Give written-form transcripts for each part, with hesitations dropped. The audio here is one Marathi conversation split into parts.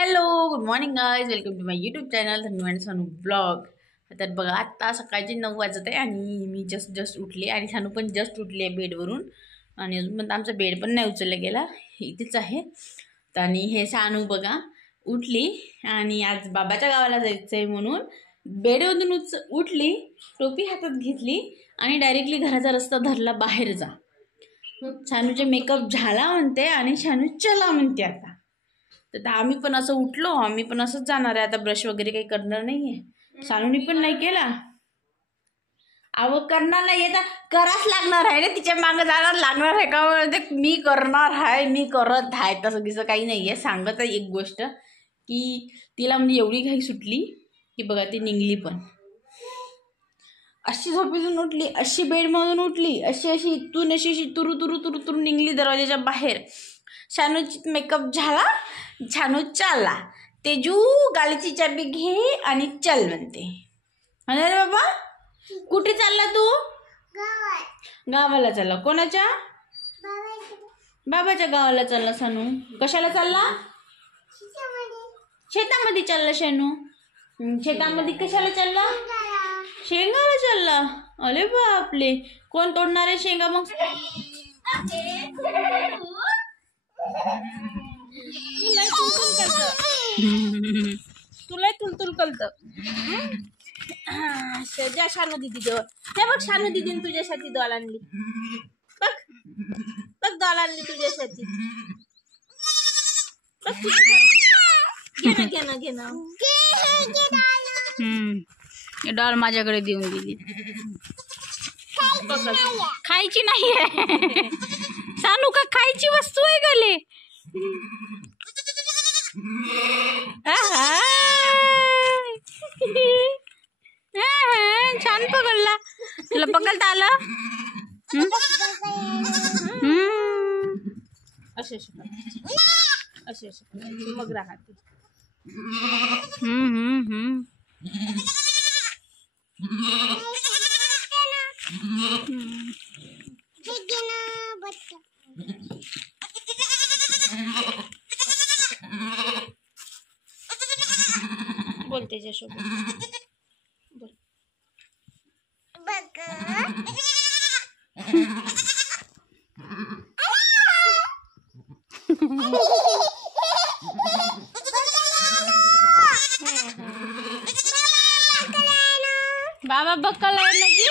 Hello, good morning guys, welcome to my YouTube channel धन्यवाद सानू ब्लॉग. तर बघा आता सकाळचे 9 वाजत आहे आणि मी जस्ट उठले आणि सानू पण जस्ट उठली आहे बेडवरून. आणि अजून पण आमचा बेड पण नाही उचलला गेला, इथेच आहे. आणि हे सानू बघा उठली आणि आज बाबाच्या गावाला जायचं आहे म्हणून बेडवरून उठली, टोपी हातात घेतली आणि डायरेक्टली घराचा रस्ता धरला बाहेर जा. सानूचे मेकअप झाला म्हणते आणि सानू चला म्हणते आता. तर आम्ही पण असं उठलो, आम्ही पण असंच जाणार आहे आता. ब्रश वगैरे काही करणार नाहीये, सानूनी पण नाही केला. अहो करणार नाही तर कराच लागणार आहे ना, तिच्या मागं जाणार लागणार आहे का? म्हणते मी करणार आहे, मी करत आहे. तसं दिसं काही नाहीये. सांगत आहे एक गोष्ट की तिला म्हणजे एवढी घाई सुटली की बघा ती निघली पण. अशी झोपेतून उठली, अशी बेडमधून उठली, अशी इथून अशी तुरू तुरू तुरू तुरू निघली दरवाजाच्या बाहेर. शानूची मेकअप झाला, शानू चालला. तेजू गाडीची चाबी घे आणि चल म्हणते. अरे बाबा कुठे चालला तू? गावाला चालला. कोणाच्या? बाबाच्या गावाला चालला. सानू कशाला चालला? शेतामध्ये चालला. शानू शेतामध्ये कशाला चालला? शेंगाला चालला. अरे बापले, कोण तोडणार आहे शेंगा मग? तुला तुलतुल कळत. जा शानू दीदी जवळ. ते बघ शानू दीदीने तुझ्यासाठी डॉल आणली. बघ बघ डॉल आणली तुझ्यासाठी. घे ना डॉल माझ्याकडे देऊन गेली. खायची नाही आहे सानू, का खायची वस्तू आहे गले? छान पकडला. तुला पकडता आलं? असे मग राहते. बोल त्याच्यासोबत बोल. बाबा बक्कल आहे ना जी.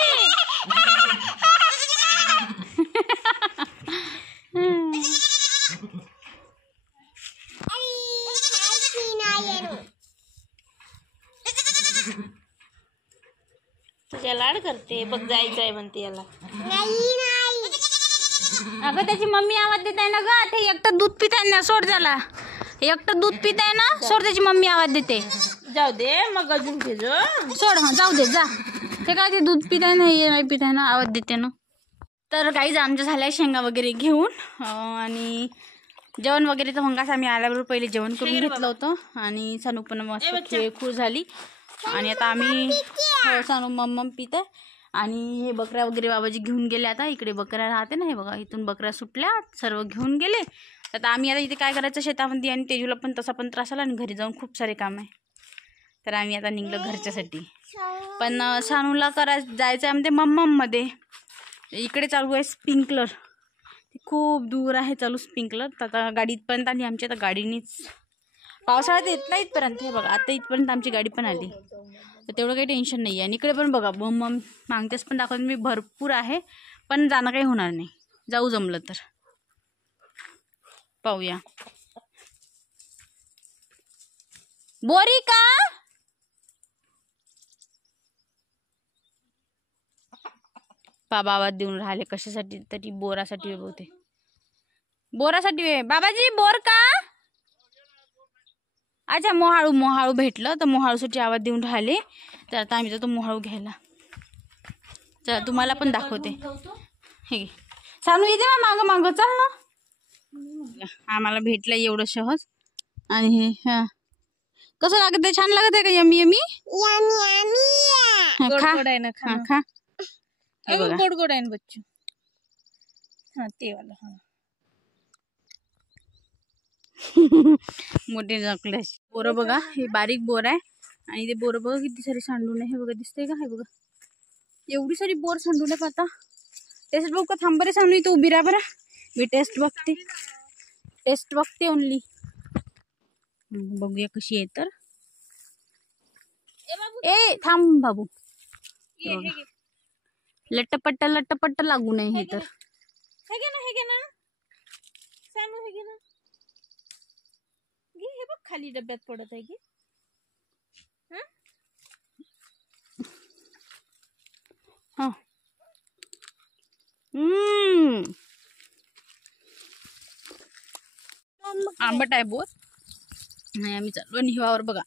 तुझ्या लाड करते बघ, जायचं आहे म्हणते याला. अगं त्याची मम्मी आवाज देत आहे ना ग. ते एकटं दूध पित आहे ना, सोड त्याला. एकटं दूध पित आहे ना, सोड. त्याची मम्मी आवाज देते. जाऊ दे मग अजून घे सोड. हा जाऊ दे जा. ते काय ते दूध पित आहे ना, हे नाही पित आहे ना, आवाज देते ना. तर काहीच आमच्या झाल्या शेंगा वगैरे घेऊन आणि जेवण वगैरे. तर मग आम्ही आल्याबरोबर पहिले जेवण करून घेतलं होतं आणि सानू पण मस्त खेळखूळ झाली. आणि आता आम्ही सानू मम्म पित आहे. आणि हे बकऱ्या वगैरे बाबाजी घेऊन गेले. आता इकडे बकऱ्या राहते ना, हे बघा इथून बकऱ्या सुटल्या, सर्व घेऊन गेले. आता आम्ही आता इथे काय करायचं शेतामध्ये. आणि तेजूला पण तसा पण त्रास आला आणि घरी जाऊन खूप सारे काम आहे. तर आम्ही आता निघलो घरच्यासाठी. पण सानूला जायचं आहे म्हणते मम्ममध्ये. इकडे चालू आहे स्प्रिंकलर, खूप दूर आहे चालू स्प्रिंकलर. तर आता गाडी इथपर्यंत आली आमची. आता गाडीनीच पावसाळ्यात येत नाही इथपर्यंत. हे बघा आता इथपर्यंत आमची गाडी पण आली, तर तेवढं काही टेन्शन नाही आहे. आणि इकडे पण बघा मम्म मागतेच पण दाखवत मी, भरपूर आहे. पण जाणं काही होणार नाही, जाऊ जमलं तर पाहूया. बोरी का बाबा आवाज देऊन राहिले कशासाठी तरी? बोरासाठी होते, बोरासाठी. बाबाजी बोर का? अच्छा मोहाळू भेटलं तर मोहाळूसाठी आवाज देऊन राहिले. तर आता आम्ही जातो मोहाळू घ्यायला. चला तुम्हाला पण दाखवते. हे सानू येते ना मागं चाल ना. आम्हाला भेटलं एवढं सहज. आणि हे हा कसं लागत आहे? छान लागत आहे का? यमी यमी खा खा. गोड आहे ना बच्चू. हा ते वाला. हा मोठे नकलेस. बोरं बघा, हे बारीक बोर आहे आणि ते बोरं बघा किती सारे सांडून आहे. हे बघा दिसतंय का? हे बघा एवढी सारी बोर सांडून आहे. आता टेस्ट बघ का, थांब बरे सांडू, इथं उभी राहा बरं, मी टेस्ट बघते ओनली. बघूया कशी आहे तर. ए थांब बाबू, लट्टपट्ट लागू नये हे तर. हे बघ खाली डब्यात पडत आहे की. आंबट आहे बोर. नाही आम्ही चाललो आणि हिवावर बघा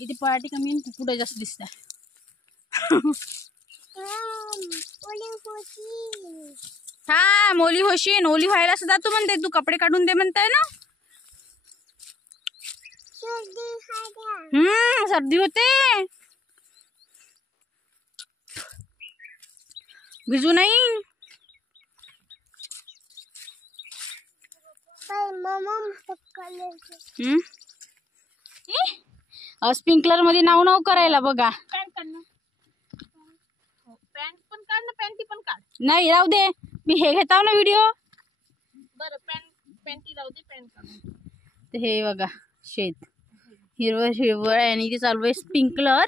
इथे पराठी कमी आणि कुकुडे जास्त दिसत आहे. हा मोली होशीन, ओली व्हायला सुद्धा तू म्हणते, तू कपडे काढून दे म्हणताय ना. सर्दी होते, भिजू नाही. स्प्रिंकलर मध्ये नाव करायला बघा. पॅन्टी पण काढ. नाही राहू दे, मी हे घेताव ना व्हिडिओ. बरं पॅन्टी राहू दे, पॅन्ट काढ. हे बघा शेत हिरवळ आहे आणि ते चालू आहे स्प्रिंकलर.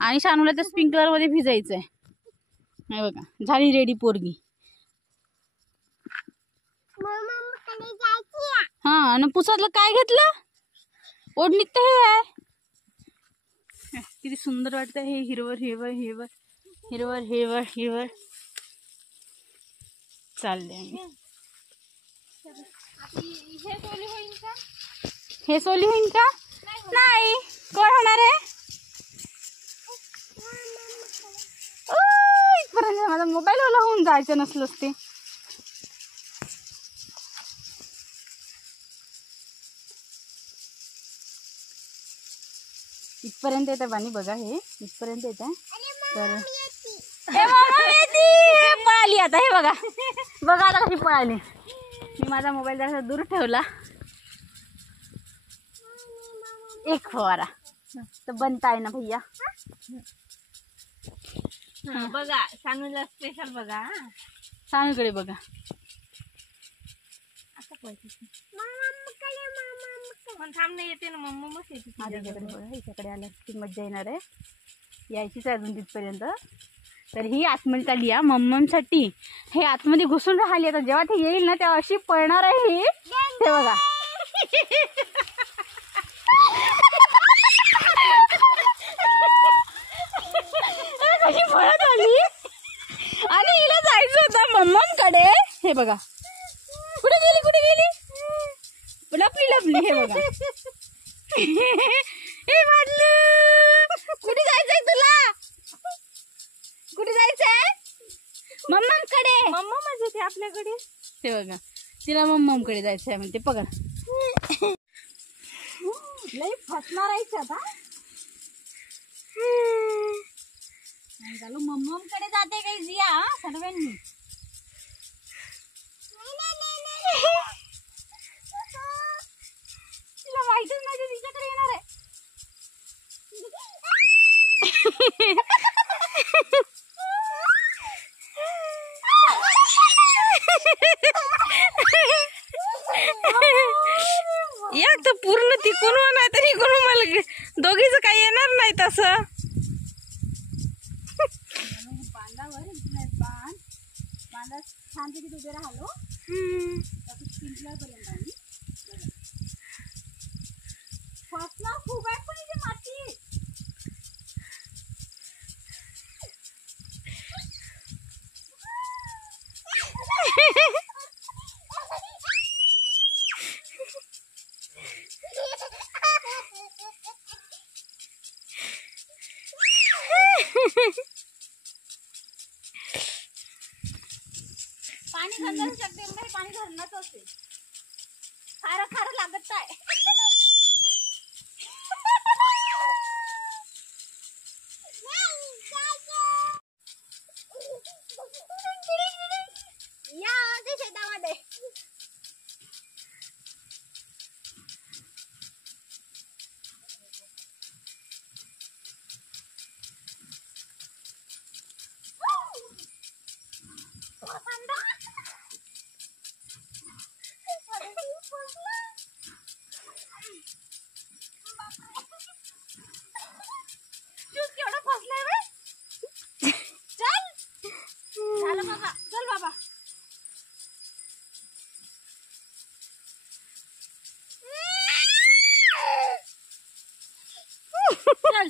आणि शानूला त्या स्प्रिंकलर मध्ये भिजायचंय. हे बघा झाली रेडी पोरगी. हा आणि पुसातलं काय घेतलं, ओढणीत तर हे आहे. किती सुंदर वाटतं हे हिरवळ चालले. हे सोली होईन का? नाही, कोण होणार आहे? इथपर्यंत माझा मोबाईल ओला होऊन जायचं नसलंच ते. इथपर्यंत येतं पाणी बघा, हे इथपर्यंत येत आहे. तर पळाली आता, हे बघा आता कशी पळाली. मी माझा मोबाईल जरा दूर ठेवला. एक फवारा तर बनता आहे ना भैया. बघा सानूला स्पेशल बघा, सानूकडे बघा. थांब नाही येते ना मम्मा, मस्त येते माझ्याकडे बघा. हिच्याकडे आल्या की मज्जा येणार आहे, यायचीच अजून तिथपर्यंत. तर ही आतमध्ये चालली या मम्मसाठी. हे आतमध्ये घुसून राहिली. आता जेव्हा ते येईल ना तेव्हा अशी पळणार आहे ही, ते बघा. कशी पळत आली आणि हिला जायचं होतं मम्मकडे. हे बघा कुठे गेली, लपली. हे बघा हे वाटलं. कुठे जायचंय तुला, कुठे जायचंय? मम्मकडे. मम्मा म्हणजे ते आपल्याकडे. ते बघा तिला मम्मकडे जायचंय म्हणते. बघा लई फसणार आहे आता. मम्मकडे जाते काही जिया सर्वांनी. तिला माहितीच नाही तिच्याकडे येणार आहे. एक तर पूर्ण तिकून नाही तर इकडून मला दोघीच काही येणार नाही तसं. बांधा छानपैकी उभे राहिलो. फसला खूप आहे पण इथे माती. पाणी घालू शकते म्हणजे पाणी घालणंच असते. खारं लागत आहे. या ते शेतामध्ये केवढा फसलाय बे. चल झालं बाबा, चल बाबा. चल